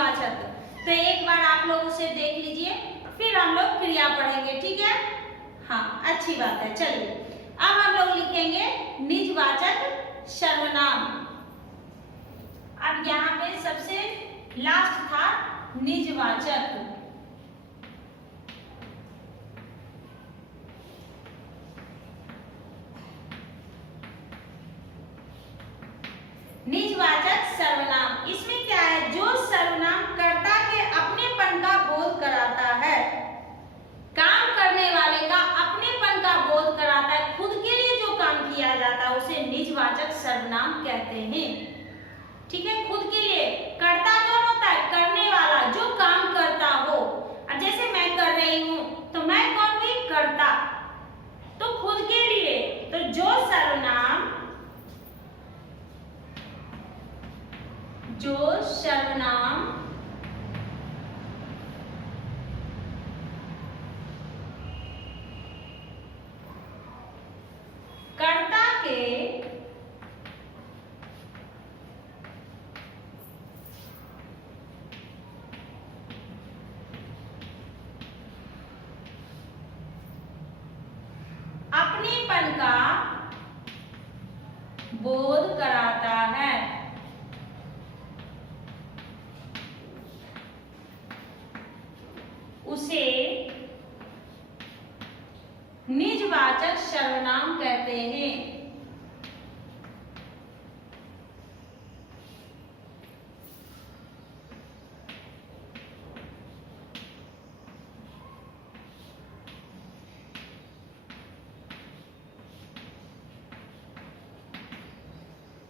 निजवाचक। तो एक बार आप लोग उसे देख लीजिए, फिर हम लोग क्रिया पढ़ेंगे, ठीक है? हाँ, अच्छी बात है। चलिए अब हम लोग लिखेंगे निजवाचक सर्वनाम। अब यहाँ पे सबसे लास्ट था निजवाचक। निजवाचक सर्वनाम, इसमें क्या है? जो सर्वनाम कर्ता के अपनेपन का बोध कराता है, काम करने वाले का अपनेपन का बोध कराता है, खुद के लिए जो काम किया जाता है उसे निजवाचक सर्वनाम कहते हैं। ठीक है, खुद के लिए। कर्ता कौन होता है? करने वाला, जो काम करता हो। अब जैसे मैं कर रही हूं, तो मैं कौन हुई? कर्ता। तो खुद के लिए, तो जो सर्वनाम कर्ता के अपनेपन का बोध कराता है, उसे निजवाचक सर्वनाम कहते हैं।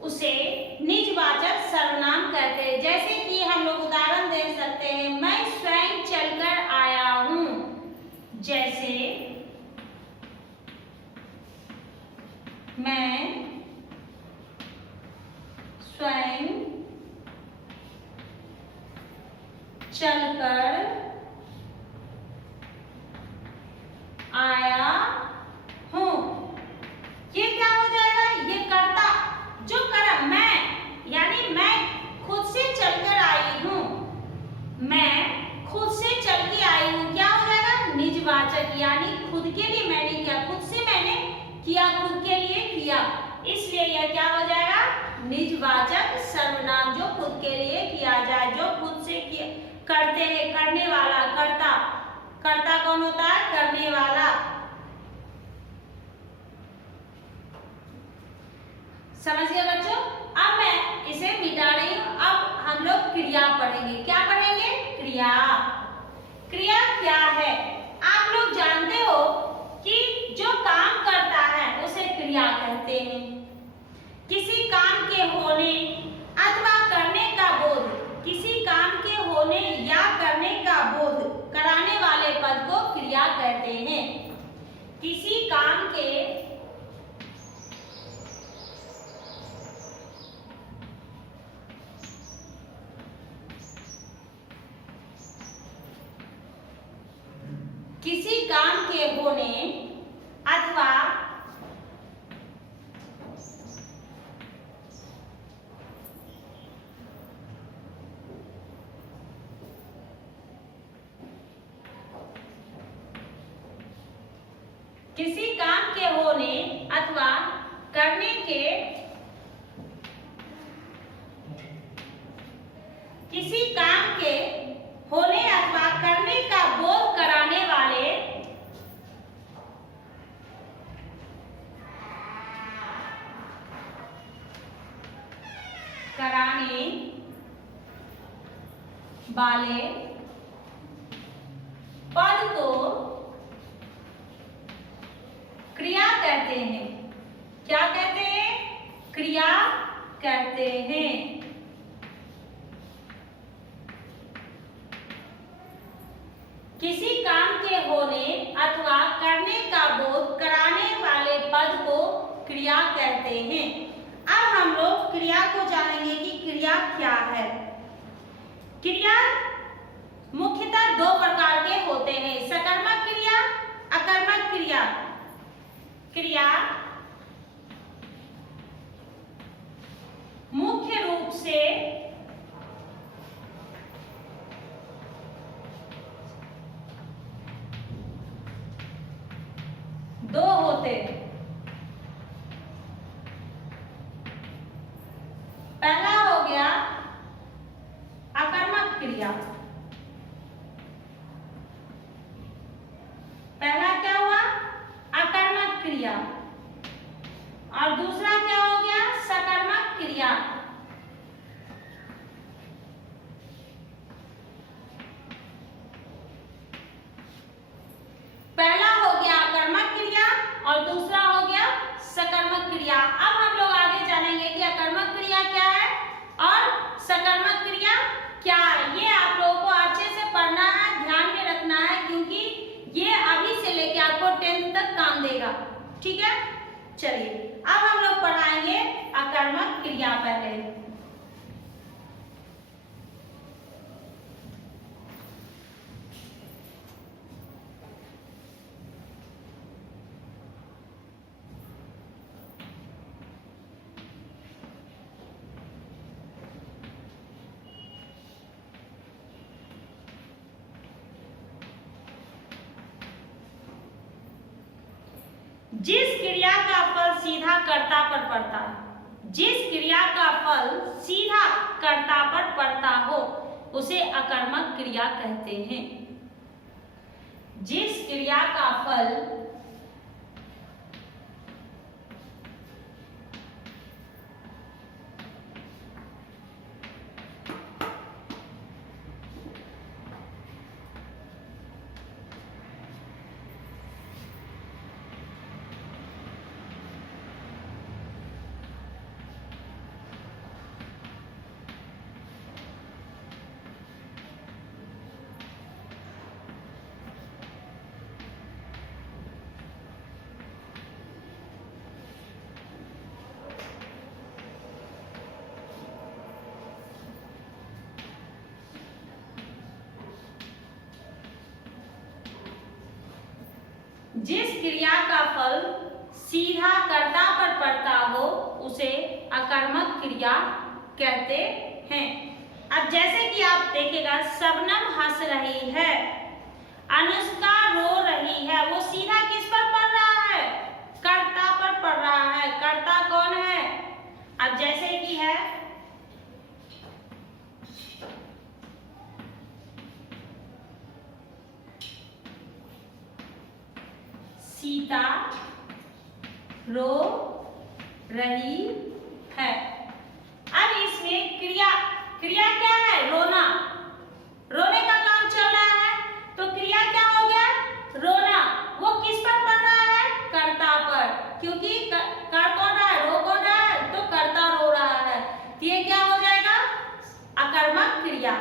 उसे निजवाचक सर्वनाम कहते हैं। जैसे कि हम लोग उदाहरण दे सकते हैं, मैं स्वयं चलकर आया हूं। जैसे मैं स्वयं चलकर आया हूं। ये क्या हो जाएगा? ये कर्ता जो करा, मैं, यानी मैं खुद से चलकर आई हूं। मैं खुद से चल के आई हूं, क्या हो जाएगा? निजवाचक, यानी खुद के लिए मैंने किया, खुद से मैंने किया, खुद के लिए किया, इसलिए यह क्या हो जाएगा? निजवाचक सर्वनाम, जो खुद के लिए किया जाए, जो खुद से किया, करते हैं, करने वाला, कर्ता। कर्ता कौन होता है? करने वाला। समझ गए बच्चों? अब मैं इसे मिटा रही हूं। अब हम लोग क्रिया पढ़ेंगे। क्या पढ़ेंगे? क्रिया। क्रिया क्या है? आप लोग जानते हो कि जो काम करता है उसे क्रिया कहते हैं। किसी काम के होने अथवा करने का बोध, किसी काम के होने या करने का बोध कराने वाले पद को क्रिया कहते हैं। किसी काम के होने अथवा किसी काम के होने अथवा करने के, किसी काम के होने अथवा करने का बोध कराने वाले पद को क्रिया कहते हैं। क्या कहते हैं? क्रिया कहते हैं। किसी काम के होने अथवा करने का बोध कराने वाले पद को क्रिया कहते हैं। अब हम लोग क्रिया को जानेंगे कि क्रिया क्या है। क्रिया मुख्यतः दो प्रकार के होते हैं, सकर्मक क्रिया, अकर्मक क्रिया। क्रिया मुख्य रूप से क्रिया। पहला क्या हुआ? अकर्मक क्रिया, और दूसरा क्या हो गया? सकर्मक क्रिया। पहला हो गया अकर्मक क्रिया और दूसरा हो गया सकर्मक क्रिया। अब हम लोग आगे जानेंगे कि अकर्मक क्रिया क्या है और सकर्मक क्रिया क्या है। ये आप लोगों को अच्छे से पढ़ना है, ध्यान में रखना है, क्योंकि ये अभी से लेके आपको 10th तक काम देगा। ठीक है, चलिए अब हम लोग पढ़ाएंगे अकर्मक क्रिया। पहले जिस क्रिया का फल सीधा कर्ता पर पड़ता है, जिस क्रिया का फल सीधा कर्ता पर पड़ता हो उसे अकर्मक क्रिया कहते हैं। जिस क्रिया का फल जिस क्रिया का फल सीधा कर्ता पर पड़ता हो उसे अकर्मक क्रिया कहते हैं। अब जैसे कि आप देखिएगा, शबनम हंस रही है, अनुष्का रो रही है, वो सीधा किस पर पड़ रहा है? कर्ता पर पड़ रहा है। कर्ता कौन है? अब जैसे कि है सीता रो रही है। अब इसमें क्रिया क्या है? रोना। रोने का काम चल रहा है, तो क्रिया क्या हो गया? रोना। वो किस पर पड़ रहा है? कर्ता पर, क्योंकि कर कौन रहा है? रो कौन रहा है? तो कर्ता रो रहा है। तो ये क्या हो जाएगा? अकर्मक क्रिया।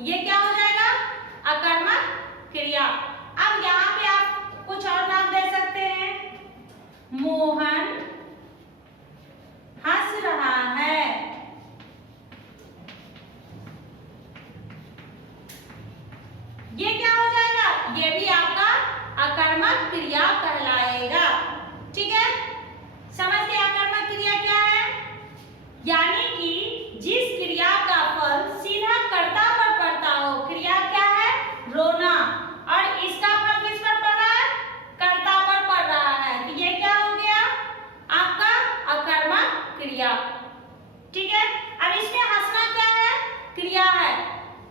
ये क्या हो जाएगा? अकर्मक क्रिया। अब यहाँ पे आप कुछ और नाम दे सकते हैं। मोहन हंस रहा है, ये क्या हो जाएगा? ये भी आपका अकर्मक क्रिया कहलाएगा। ठीक है, समझ गए अकर्मक क्रिया क्या है? यानी कि जिस क्रिया का फल सीधा कर्ता पर पड़ता हो, क्रिया क्या है? रोना, और इसका फल किस पर पड़ रहा है? कर्ता पर पड़ रहा है। तो ये क्या हो गया? आपका अकर्मक क्रिया। ठीक है, अब इसमें हंसना क्या है? क्रिया है,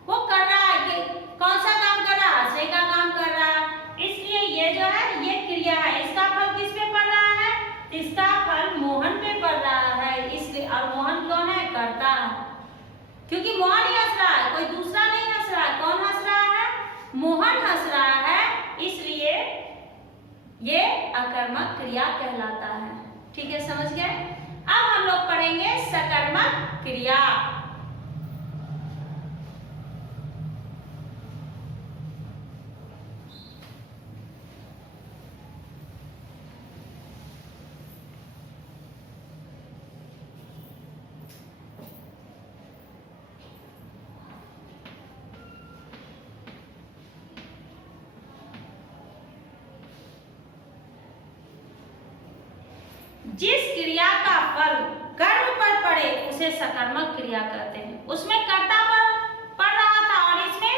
वो कर रहा है कि कौन सा काम कर रहा है? हंसने का काम कर रहा है, इसलिए ये जो है ये क्रिया है। इसका फल किस पे पड़ रहा है? इसका फल मोहन पे पड़ रहा है, इसलिए। और मोहन कौन है? कर्ता, क्योंकि मोहन ही हंस रहा है, कोई दूसरा नहीं हंस रहा है। कौन हंस रहा है? मोहन हंस रहा है, इसलिए ये अकर्मक क्रिया कहलाता है। ठीक है, समझ गए? अब हम लोग पढ़ेंगे सकर्मक क्रिया। जिस क्रिया का फल कर्म पर पड़े उसे सकर्मक क्रिया कहते हैं। उसमें कर्ता पर पड़ रहा था और इसमें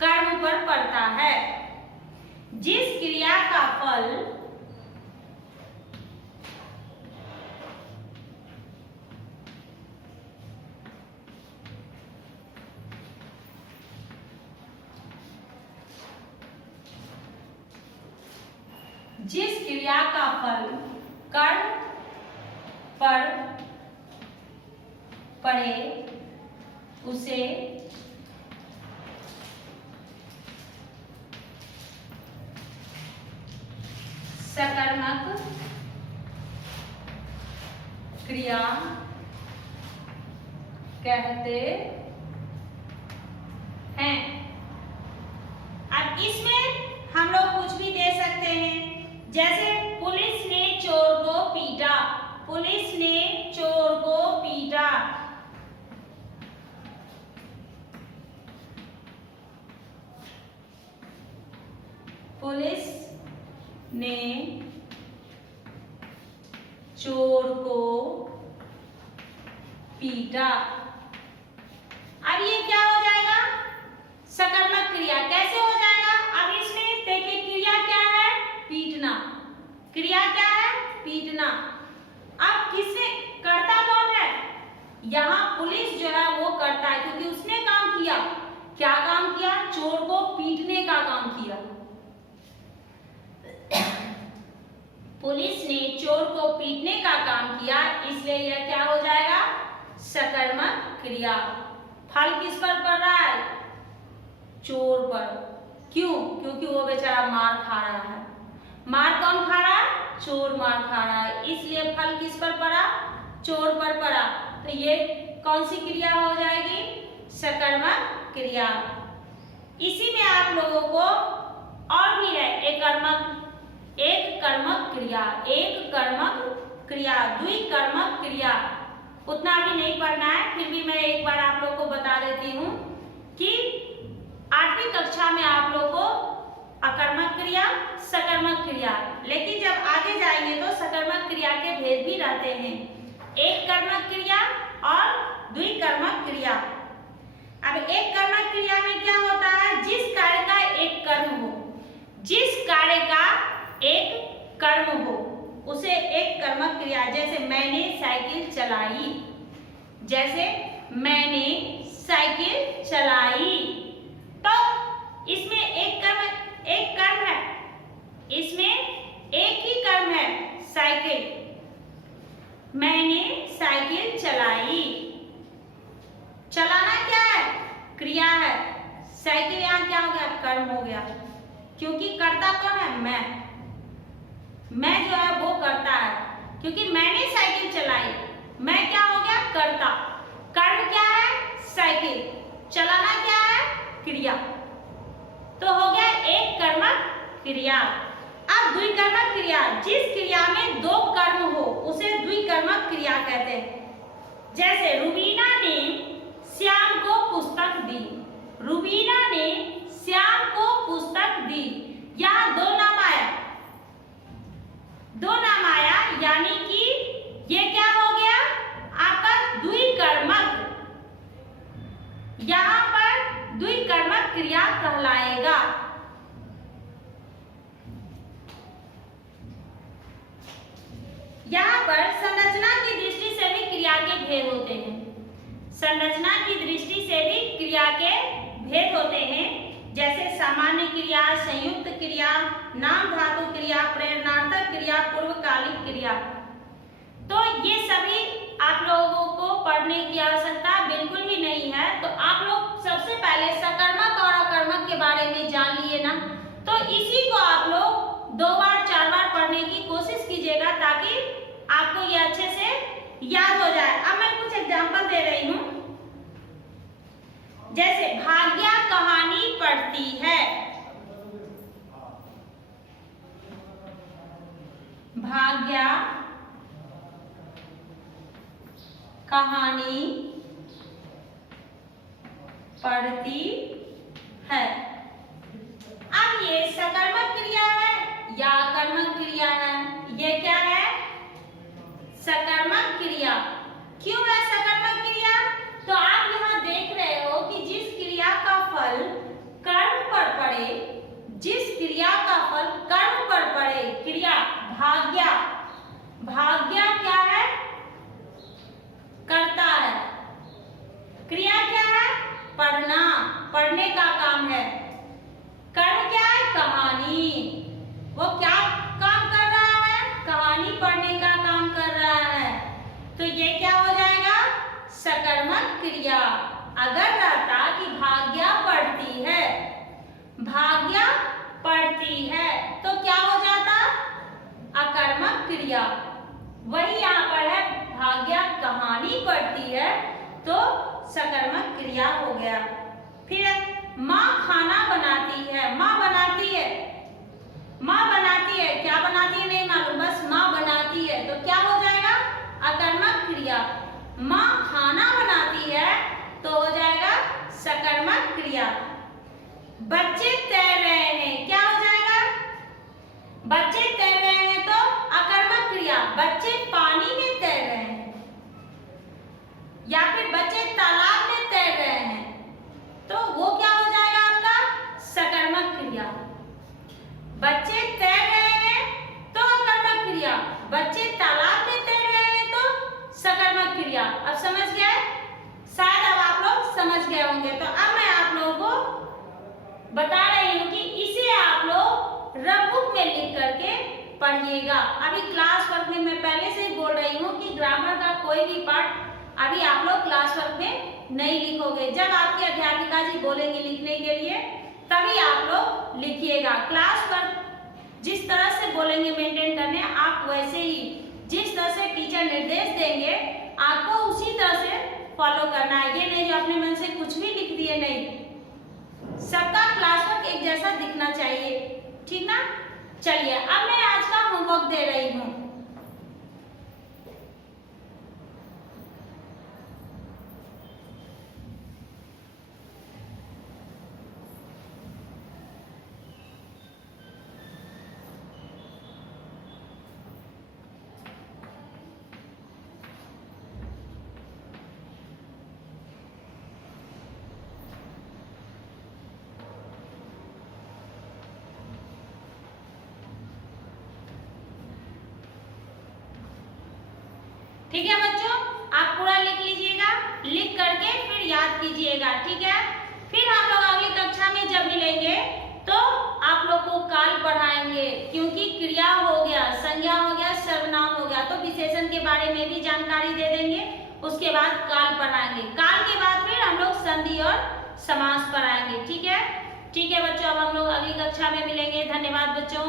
कर्म पर पड़ता है। जिस क्रिया का फल जिस क्रिया का फल कर्म पर पड़े उसे सकर्मक क्रिया कहते हैं। अब इसमें हम लोग कुछ भी दे सकते हैं, जैसे पुलिस ने चोर को पीटा, पुलिस ने चोर को पीटा। पुलिस ने चोर को पीटा। अब ये क्या हो जाएगा? सकर्मक क्रिया। कैसे हो जाएगा? अब इसमें देखिए क्रिया क्या है? पीटना। क्रिया क्या है? पीटना। अब किसने, कर्ता कौन है? यहाँ पुलिस जो है वो करता है, क्योंकि उसने काम किया। क्या काम किया? चोर को पीटने का काम किया। पुलिस ने चोर को पीटने का काम किया, इसलिए यह क्या हो जाएगा? सकर्मक क्रिया। फल किस पर पड़ रहा है? चोर पर। क्यों? क्योंकि वो बेचारा मार खा रहा है। मार कौन खा रहा है? चोर मार खा रहा है, इसलिए फल किस पर पड़ा? चोर पर पड़ा। तो ये कौन सी क्रिया हो जाएगी? सकर्मक क्रिया। इसी में आप लोगों को और भी है, एक कर्मक क्रिया, एक कर्मक क्रिया, द्विकर्मक क्रिया। उतना भी नहीं पढ़ना है, फिर भी मैं एक बार आप लोग को बता देती हूँ कि 8वीं कक्षा में आप लोग को अकर्मक क्रिया, सकर्मक क्रिया, लेकिन जब आगे जाएंगे तो सकर्मक क्रिया के भेद भी रहते हैं, एक कर्मक क्रिया और द्विकर्मक क्रिया। अब एक कर्मक क्रिया में क्या होता है? जिस कार्य का एक कर्म हो, जिस कार्य का एक कर्म हो उसे एक कर्मक क्रिया। जैसे मैंने साइकिल चलाई, जैसे मैंने साइकिल चलाई, तो इसमें एक कर्म है, इसमें एक ही कर्म है, साइकिल। मैंने साइकिल चलाई। चलाना क्या है? क्रिया है। साइकिल यहाँ क्या हो गया? कर्म हो गया, क्योंकि कर्ता कौन है? मैं जो है वो करता है, क्योंकि मैंने साइकिल चलाई, मैं क्या हो गया? कर्ता। कर्म क्या है? साइकिल। चलाना क्या है? क्रिया। तो हो गया एक कर्मक क्रिया। अब द्विकर्मक क्रिया, जिस क्रिया में दो कर्म हो उसे द्विकर्मक क्रिया कहते हैं। जैसे रुबीना ने श्याम को पुस्तक दी, रुबीना ने श्याम को पुस्तक दी। यहाँ दो नाम आया, दो नाम आया, यानी कि ये क्या हो गया? आपका द्विकर्मक। यहाँ पर द्विकर्मक क्रिया कहलाएगा। यहाँ पर संरचना की दृष्टि से भी क्रिया के भेद होते हैं, संरचना की दृष्टि से भी क्रिया के भेद होते हैं। जैसे सामान्य क्रिया, संयुक्त क्रिया, नाम धातु क्रिया, प्रेरणार्थक क्रिया, पूर्वकालिक क्रिया। तो ये सभी आप लोगों को पढ़ने की आवश्यकता बिल्कुल ही नहीं है। तो आप लोग सबसे पहले सकर्मक और अकर्मक के बारे में जान लिए ना, तो इसी को आप लोग 2 बार 4 बार पढ़ने की कोशिश कीजिएगा, ताकि आपको ये अच्छे से याद हो जाए। अब मैं कुछ एग्जाम्पल दे रही हूँ। जैसे भाग्या कहानी पढ़ती है, भाग्या कहानी पढ़ती है। अब ये सकर्मक क्रिया है या अकर्मक क्रिया है? ये क्या है? सकर्मक क्रिया। क्यों है सकर्मक क्रिया? तो आप यहाँ देख रहे हो कि जिस क्रिया का फल कर्म पर पड़े, जिस क्रिया का फल कर्म पर पड़े, क्रिया भाग्या, भाग्या क्या है? करता है। क्रिया क्या है? पढ़ना, पढ़ने का काम है। कर्म क्या है? कहानी। वो क्या काम क्रिया। अगर रहता कि भाग्या पढ़ती है, भाग्या पढ़ती है, तो क्या हो जाता? अकर्मक क्रिया। वही यहाँ पर है, भाग्या कहानी पढ़ती है तो सकर्मक क्रिया हो गया। फिर माँ खाना बनाती है, माँ बनाती है, माँ बनाती है, क्या बनाती है नहीं मालूम, बस माँ बनाती है, तो क्या हो जाएगा? अकर्मक क्रिया। माँ खाना बनाती है तो हो जाएगा सकर्मक क्रिया। बच्चे तैर रहे हैं, क्या हो जाएगा? बच्चे तैर रहे हैं तो अकर्मक क्रिया। बच्चे पानी में तैर रहे हैं, या फिर बच्चे तालाब में तैर रहे हैं, तो वो क्या हो जाएगा आपका? सकर्मक क्रिया। बच्चे तैर रहे हैं तो अकर्मक क्रिया, बच्चे तालाब में तैर रहे हैं तो सकर्मक क्रिया। अब समझ गए? शायद अब आप लोग समझ गए होंगे। तो अब मैं आप लोगों को बता रही हूँ कि इसे आप लोग रफ बुक में लिख करके पढ़िएगा। अभी क्लास वर्क में मैं पहले से ही बोल रही हूँ कि ग्रामर का कोई भी पार्ट अभी आप लोग क्लास वर्क में नहीं लिखोगे। जब आपकी अध्यापिका जी बोलेंगे लिखने के लिए तभी आप लोग लिखिएगा। क्लास वर्क जिस तरह से बोलेंगे मेंटेन करने, आप वैसे ही जिस तरह से टीचर निर्देश देंगे आपको उसी तरह से फॉलो करना है। ये नहीं जो अपने मन से कुछ भी लिख दिए, नहीं, सबका क्लास वर्क एक जैसा दिखना चाहिए, ठीक ना? चलिए अब मैं आज का होमवर्क दे रही हूँ। ठीक है बच्चों, आप पूरा लिख लीजिएगा, लिख करके फिर याद कीजिएगा, ठीक है? फिर हम लोग अगली कक्षा में जब मिलेंगे तो आप लोग को काल पढ़ाएंगे, क्योंकि क्रिया हो गया, संज्ञा हो गया, सर्वनाम हो गया, तो विशेषण के बारे में भी जानकारी दे देंगे। उसके बाद काल पढ़ाएंगे, काल के बाद फिर हम लोग संधि और समास पढ़ाएंगे, ठीक है? ठीक है बच्चों, अब हम लोग अगली कक्षा में मिलेंगे। धन्यवाद बच्चों।